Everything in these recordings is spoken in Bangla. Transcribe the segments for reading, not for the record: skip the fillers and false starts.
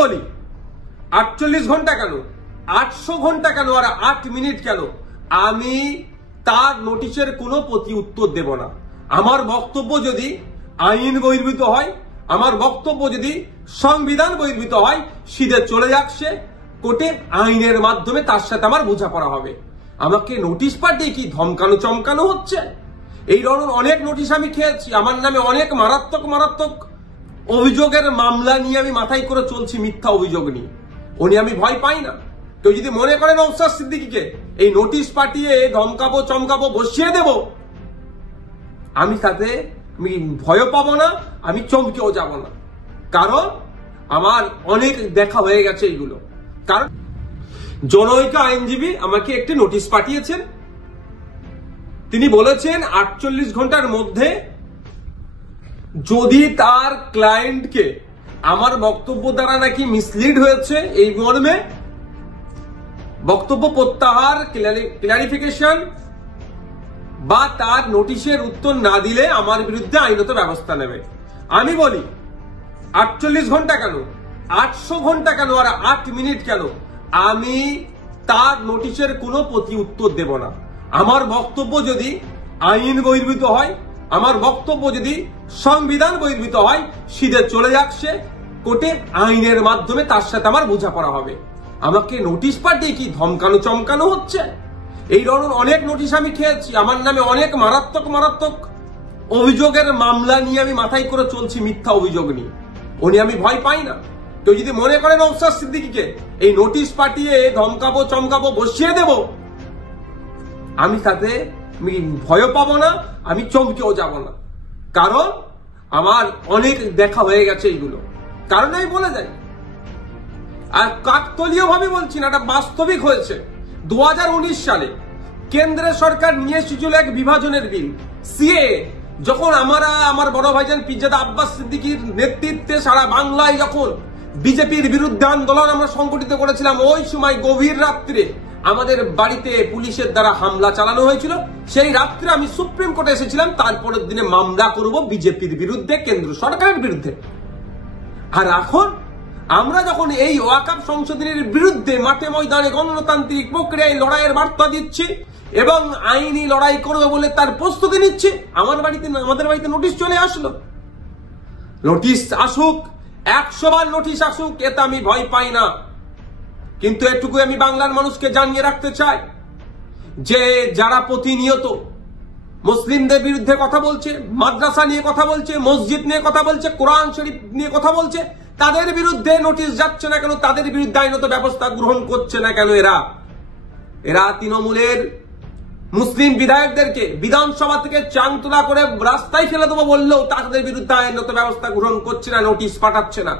বলি 48 ঘন্টা কেন, 800 ঘন্টা কেন, আর 8 মিনিট কেন, আমি তার নোটিশের কোনো প্রতি উত্তর দেব না। আমার বক্তব্য যদি আইন বহির্ভূত হয়, আমার বক্তব্য যদি সংবিধান বহির্ভূত হয়, সিধে চলে যাক সে কোর্টে, আইনের মাধ্যমে তার সাথে আমার বোঝাপড়া হবে। আমাকে নোটিশ পাঠিয়ে কি ধমকানো চমকানো হচ্ছে? এই ধরনের অনেক নোটিশ আমি খেয়েছি, আমার নামে অনেক মারাত্মক মারাত্মক অভিযোগের মামলা নিয়ে আমি মাথায় করে চলছি, মিথ্যা অভিযোগ নিয়ে। উনি আমি ভয় পাই না। কেউ যদি মনে করেন নওশাদ সিদ্দিকীকে এই নোটিশ পাঠিয়ে ধমকাবো চমকাবো বসিয়ে দেব, আমি তাতে আমি ভয় পাবো না, আমি চমকেও যাব না। কারণ আমার অনেক দেখা হয়ে গেছে এইগুলো। কারণ জনৈক আইনজীবী আমাকে একটি নোটিশ পাঠিয়েছেন। তিনি বলেছেন 48 ঘন্টার মধ্যে যদি তার ক্লায়েন্টকে আমার বক্তব্য দ্বারা নাকি মিসলিড হয়েছে এই মর্মে বক্তব্য প্রত্যাহার, ক্লারিফিকেশন বা তার নোটিশের উত্তর না দিলে আমার বিরুদ্ধে আইনত ব্যবস্থা নেবে। আমি বলি 48 ঘন্টা কেন, 800 ঘন্টা কেন, আর 8 মিনিট কেন, আমি তার নোটিশের কোনো প্রতি উত্তর দেব না। আমার বক্তব্য যদি আইন বহির্ভূত হয়, আমার বক্তব্য যদি সংবিধান বহির্ভূত হয়, সিধে চলে যাক সে কোর্টে, আইনের মাধ্যমে তার সাথে আমার বোঝাপড়া হবে। আমাকে নোটিশ পাঠিয়ে কি ধমকানো চমকানো হচ্ছে? এই ধরনের অনেক নোটিশ আমি খেয়েছি, আমার নামে অনেক মারাত্মক মারাত্মক অভিযোগের মামলা নিয়ে আমি মাথায় করে চলছি, মিথ্যা অভিযোগ নিয়ে। উনি আমি ভয় পাই না। কেউ যদি মনে করেন নওশাদ সিদ্দিকীকে এই নোটিশ পাঠিয়ে ধমকাবো চমকাবো বসিয়ে দেব, আমি তাতে আমি ভয় পাবো না, আমি চমকেও যাব না। কারণ আমার অনেক দেখা হয়ে গেছে এইগুলো। কারণ আমি বলে যাই, আর কাকতলীয় ভাবে বলছি না, এটা বাস্তবিক হয়েছে। 2019 সালে কেন্দ্রের সরকার নিয়ে এসেছিল এক বিভাজনের বিল, সিএ। যখন আমার বড় ভাইজান পিরজাদা আব্বাস সিদ্দিকীর নেতৃত্বে সারা বাংলায় যখন বিজেপির বিরুদ্ধে আন্দোলন আমরা সংগঠিত করেছিলাম, ওই সময় গভীর রাত্রে আমাদের বাড়িতে পুলিশের দ্বারা হামলা চালানো হয়েছিল। সেই রাত্রে আমি সুপ্রিম কোর্টে এসেছিলাম, তারপরের দিনে মামলা করব বিজেপির বিরুদ্ধে, কেন্দ্র সরকারের বিরুদ্ধে। আর এখন আমরা যখন এই ওয়াকফ সংশোধনের বিরুদ্ধে মাঠে ময়দানে গণতান্ত্রিক প্রক্রিয়ায় লড়াইয়ের বার্তা দিচ্ছি এবং আইনি লড়াই করবে বলে তার প্রস্তুতি নিচ্ছি, আমাদের বাড়িতে নোটিশ চলে আসলো। নোটিশ আসুক, 100 বার নোটিশ আসুক, এতে আমি ভয় পাই না। কিন্তু এটুকু আমি বাংলার মানুষকে জানিয়ে রাখতে চাই যে যারা প্রতিনিয়ত মুসলিমদের বিরুদ্ধে কথা বলছে, মাদ্রাসা নিয়ে কথা বলছে, মসজিদ নিয়ে কথা বলছে, কোরআন শরীফ নিয়ে কথা বলছে, তাদের বিরুদ্ধে নোটিশ যাচ্ছে না কেন, তাদের বিরুদ্ধে আইনত ব্যবস্থা গ্রহণ করছে না কেন? এরা তৃণমূলের মুসলিম বিধায়কদেরকে বিধানসভা থেকে চাংতলা করে রাস্তায় ফেলে দেবো বললেও তাদের বিরুদ্ধে আইনত ব্যবস্থা গ্রহণ করছে না, নোটিশ পাঠাচ্ছে না।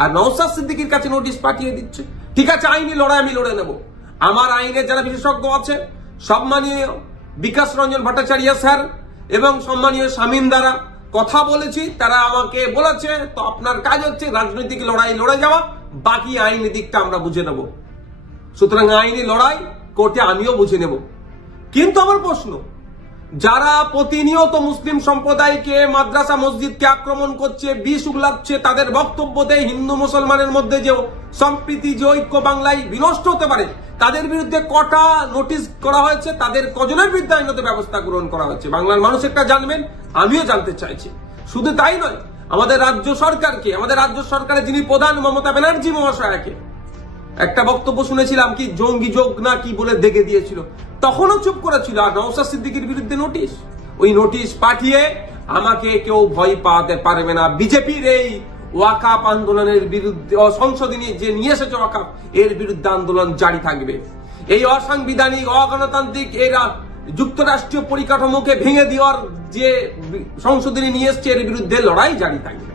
আর নওশাদ সিদ্দিকীর কাছে নোটিশ পাঠিয়ে দিচ্ছে। ঠিক আছে, আইনি লড়াই আমি লড়ে নেব। আমার আইনের যারা বিশেষজ্ঞ আছে, সম্মানীয় বিকাশ রঞ্জন ভট্টাচার্য স্যার এবং সম্মানীয় শামীম দ্বারা কথা বলেছি, তারা আমাকে বলেছে তো আপনার কাজ হচ্ছে রাজনৈতিক লড়াই লড়ে যাওয়া, বাকি আইনি দিকটা আমরা বুঝে নেব। সুতরাং আইনি লড়াই কোর্টে আমিও বুঝে নেব। কিন্তু আমার প্রশ্ন, যারা প্রতিনিয়ত মুসলিম সম্প্রদায়কে, মাদ্রাসা মসজিদকে আক্রমণ করছে, বিষ উগলাচ্ছে, তাদের বক্তব্য দেয় হিন্দু মুসলমানের মধ্যে যে সম্প্রীতি, যে ঐক্য বাংলায় বিনষ্ট হতে পারে, তাদের বিরুদ্ধে কটা নোটিশ করা হয়েছে, তাদের কজনের বিরুদ্ধে আইনত ব্যবস্থা গ্রহণ করা হয়েছে, বাংলার মানুষ একটা জানবেন, আমিও জানতে চাইছি। শুধু তাই নয়, আমাদের রাজ্য সরকারকে, আমাদের রাজ্য সরকারের যিনি প্রধান মমতা ব্যানার্জি মহাশয়াকে একটা বক্তব্য শুনেছিলাম, কি জঙ্গি যোগ না কি বলে দেখে দিয়েছিল, তখনও চুপ করেছিল। আর নওশাদ সিদ্দিকীর বিরুদ্ধে নোটিশ, ওই নোটিশ পাঠিয়ে আমাকে কেউ ভয় পাওয়াতে পারবে না। বিজেপির এই ওয়াকফ আন্দোলনের বিরুদ্ধে, সংশোধনী যে নিয়ে এসেছে ওয়াকফ, এর বিরুদ্ধে আন্দোলন জারি থাকবে। এই অসাংবিধানিক, অগণতান্ত্রিক এরা যুক্তরাষ্ট্রীয় পরিকাঠামোকে ভেঙে দেওয়ার যে সংশোধনী নিয়ে এসছে, এর বিরুদ্ধে লড়াই জারি থাকবে।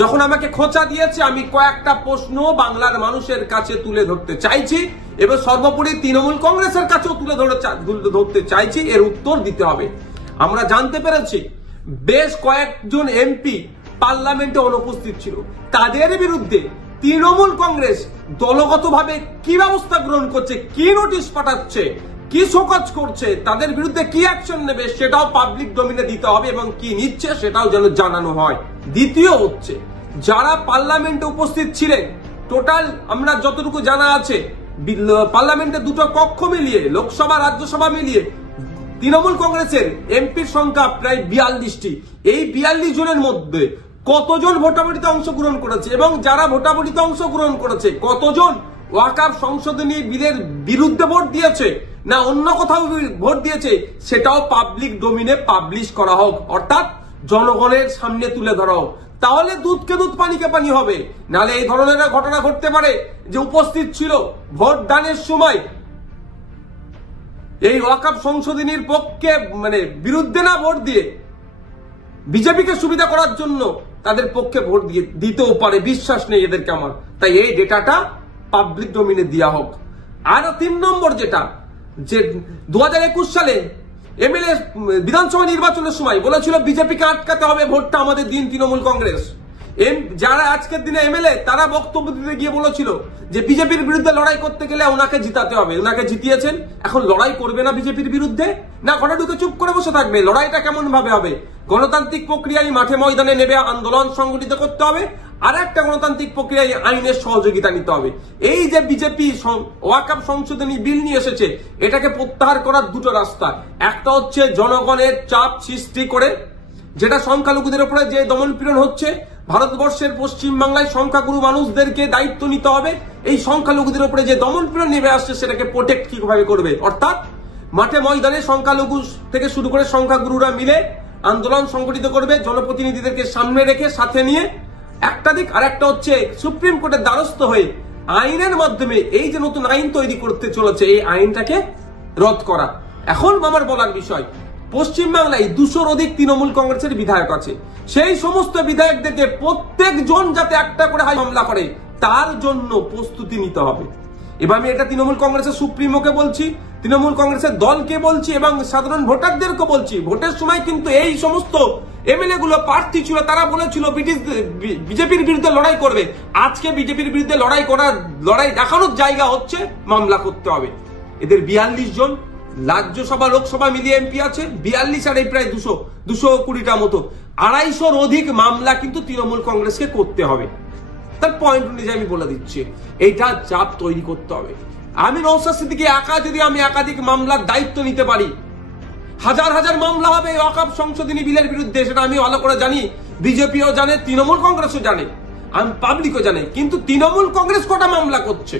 যখন আমাকে খোঁচা দিয়েছে, আমি কয়েকটা প্রশ্ন বাংলার মানুষের কাছে তুলে ধরতে চাইছি এবং সর্বোপরি তৃণমূল কংগ্রেসের কাছেও তুলে ধরতে চাইছি, এর উত্তর দিতে হবে। আমরা জানতে পেরেছি বেশ কয়েকজন এমপি পার্লামেন্টে অনুপস্থিত ছিল, তাদের বিরুদ্ধে তৃণমূল কংগ্রেস দলগতভাবে কি ব্যবস্থা গ্রহণ করছে, কি নোটিশ পাঠাচ্ছে, কি শোকজ করছে, তাদের বিরুদ্ধে কি অ্যাকশন নেবে, সেটাও পাবলিক ডোমিনে দিতে হবে এবং কি নিচ্ছে সেটাও যেন জানানো হয়। দ্বিতীয় হচ্ছে, যারা পার্লামেন্টে উপস্থিত ছিলেন টোটাল আমরা যতটুকু জানা আছে পার্লামেন্টে দুটো কক্ষ মিলিয়ে, লোকসভা রাজ্যসভা মিলিয়ে তৃণমূল কংগ্রেসের এমপির সংখ্যা প্রায় 42টি। এই 42 জনের মধ্যে কতজন ভোটাভুটিতে অংশগ্রহণ করেছে এবং যারা ভোটাভুটিতে অংশগ্রহণ করেছে কতজন ওয়াকফ সংশোধনী বিলের বিরুদ্ধে ভোট দিয়েছে না অন্য কোথাও ভোট দিয়েছে, সেটাও পাবলিক ডোমিনে পাবলিশ করা হোক, অর্থাৎ জনগণের সামনে তুলে ধরা হোক। তাহলে দুধকে দুধ পানিকে পানি হবে। নালে এই ধরনের ঘটনা ঘটতে পারে যে উপস্থিত ছিল ভোট দানের সময় এই ওয়াকফ সংশোধনীর পক্ষে বিরুদ্ধে না ভোট দিয়ে বিজেপিকে সুবিধা করার জন্য তাদের পক্ষে ভোট দিতেও পারে, বিশ্বাস নেই এদেরকে আমার। তাই এই ডেটাটা পাবলিক ডোমিনে দেওয়া হোক। আর 3 নম্বর যেটা, যে 2021 সালে এমএলএ বিধানসভা নির্বাচনের সময় বলেছিল বিজেপিকে আটকাতে হবে, ভোটটা আমাদের দিন তৃণমূল কংগ্রেস। যারা আজকের দিনে এমএলএ তারা বক্তব্য দিতে গিয়ে বলেছিল যে বিজেপির বিরুদ্ধে লড়াই করতে গেলে ওনাকে জিতাতে হবে, ওনাকে জিতিয়েছেন। এখন লড়াই করবে না বিজেপির বিরুদ্ধে, না ঘরে ঢুকে চুপ করে বসে থাকবে? লড়াইটা কেমন ভাবে হবে? গণতান্ত্রিক প্রক্রিয়ায় মাঠে ময়দানে নেবে আন্দোলন সংগঠিত করতে হবে, আর একটা গণতান্ত্রিক প্রক্রিয়ায় আইনের সহযোগিতা নিতে হবে। এই যে বিজেপি ওয়াকফ সংশোধনী বিল নিয়ে এসেছে, এটাকে প্রত্যাহার করার দুটো রাস্তা। একটা হচ্ছে জনগণের চাপ সৃষ্টি করে, যেটা সংখ্যালঘুদের উপরে যে দমনপীড়ন হচ্ছে, ভারতবর্ষের পশ্চিমবাংলায় সংখ্যাগুরু মানুষদেরকে দায়িত্ব নিতে হবে। এই সংখ্যালঘুদের উপরে যে দমনপীড়ন নেমে আসছে সেটাকে প্রোটেক্ট কিভাবে করবে, অর্থাৎ মাঠে ময়দানে সংখ্যালঘু থেকে শুরু করে সংখ্যাগুরুরা মিলে আন্দোলন সংগঠিত করবে, জনপ্রতিনিধিদেরকে সামনে রেখে সাথে নিয়ে একটা দিক। আর একটা হচ্ছে সুপ্রিম কোর্টের দ্বারস্থ হয়ে আইনের মাধ্যমে এই যে নতুন আইন তৈরি করতে চলেছে, এই আইনটাকে রদ করা। এখন আমার বলার বিষয়, পশ্চিমবাংলায় 200-র অধিক তৃণমূল কংগ্রেসের বিধায়ক আছে। সেই সমস্ত বিধায়কদেরকে প্রত্যেকজন যাতে একটা করে মামলা করে তার জন্য প্রস্তুতি নিতে হবে। এবার আমি এটা তৃণমূল কংগ্রেসের সুপ্রিমোকে বলছি, তৃণমূল কংগ্রেসের দলকে বলছি এবং সাধারণ ভোটারদেরকে বলছি। ভোটের সময় কিন্তু এই সমস্ত এমএলএ গুলো প্রার্থী ছিল, তারা বলেছিল বিজেপির বিরুদ্ধে লড়াই করবে। আজকে বিজেপির বিরুদ্ধে লড়াই দেখানোর জায়গা হচ্ছে মামলা করতে হবে। এদের 42 জন রাজ্যসভা লোকসভা মিলিয়ে এমপি আছে, 42 আর এই প্রায় 220টা মতো, 250-র অধিক মামলা কিন্তু তৃণমূল কংগ্রেসকে করতে হবে। তার পয়েন্ট অনুযায়ী আমি বলে দিচ্ছি, এইটা চাপ তৈরি করতে হবে। আমি নওশাদ সিদ্দিকী যদি আমি একাধিক মামলার দায়িত্ব নিতে পারি, হাজার হাজার মামলা হবে ওয়াকফ সংশোধনী বিলের বিরুদ্ধে, সেটা আমি ভালো করে জানি, বিজেপিও জানে, তৃণমূল কংগ্রেসও জানে, আমি পাবলিকও জানে। কিন্তু তৃণমূল কংগ্রেস কটা মামলা করছে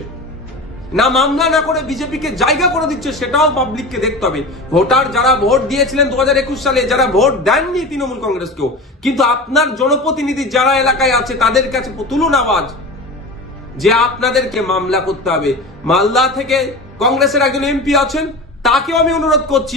না, মামলা না করে বিজেপিকে জায়গা করে দিচ্ছে, সেটাও পাবলিককে দেখতে হবে। ভোটার যারা ভোট দিয়েছিলেন 2021 সালে, যারা ভোট দেননি তৃণমূল কংগ্রেসকেও, কিন্তু আপনার জনপ্রতিনিধি যারা এলাকায় আছে তাদের কাছে তুলুন আওয়াজ যে আপনাদেরকে মামলা করতে হবে। মালদা থেকে কংগ্রেসের একজন এমপি আছেন, তাকেও আমি অনুরোধ করছি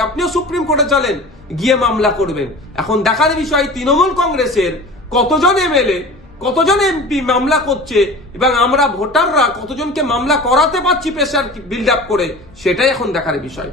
আপনিও সুপ্রিম কোর্টে চলেন, গিয়ে মামলা করবেন। এখন দেখার বিষয় তৃণমূল কংগ্রেসের কতজন এমএলএ কতজন এমপি মামলা করছে এবং আমরা ভোটাররা কতজনকে মামলা করাতে পারছি প্রেসার বিল্ড আপ করে, সেটাই এখন দেখার বিষয়।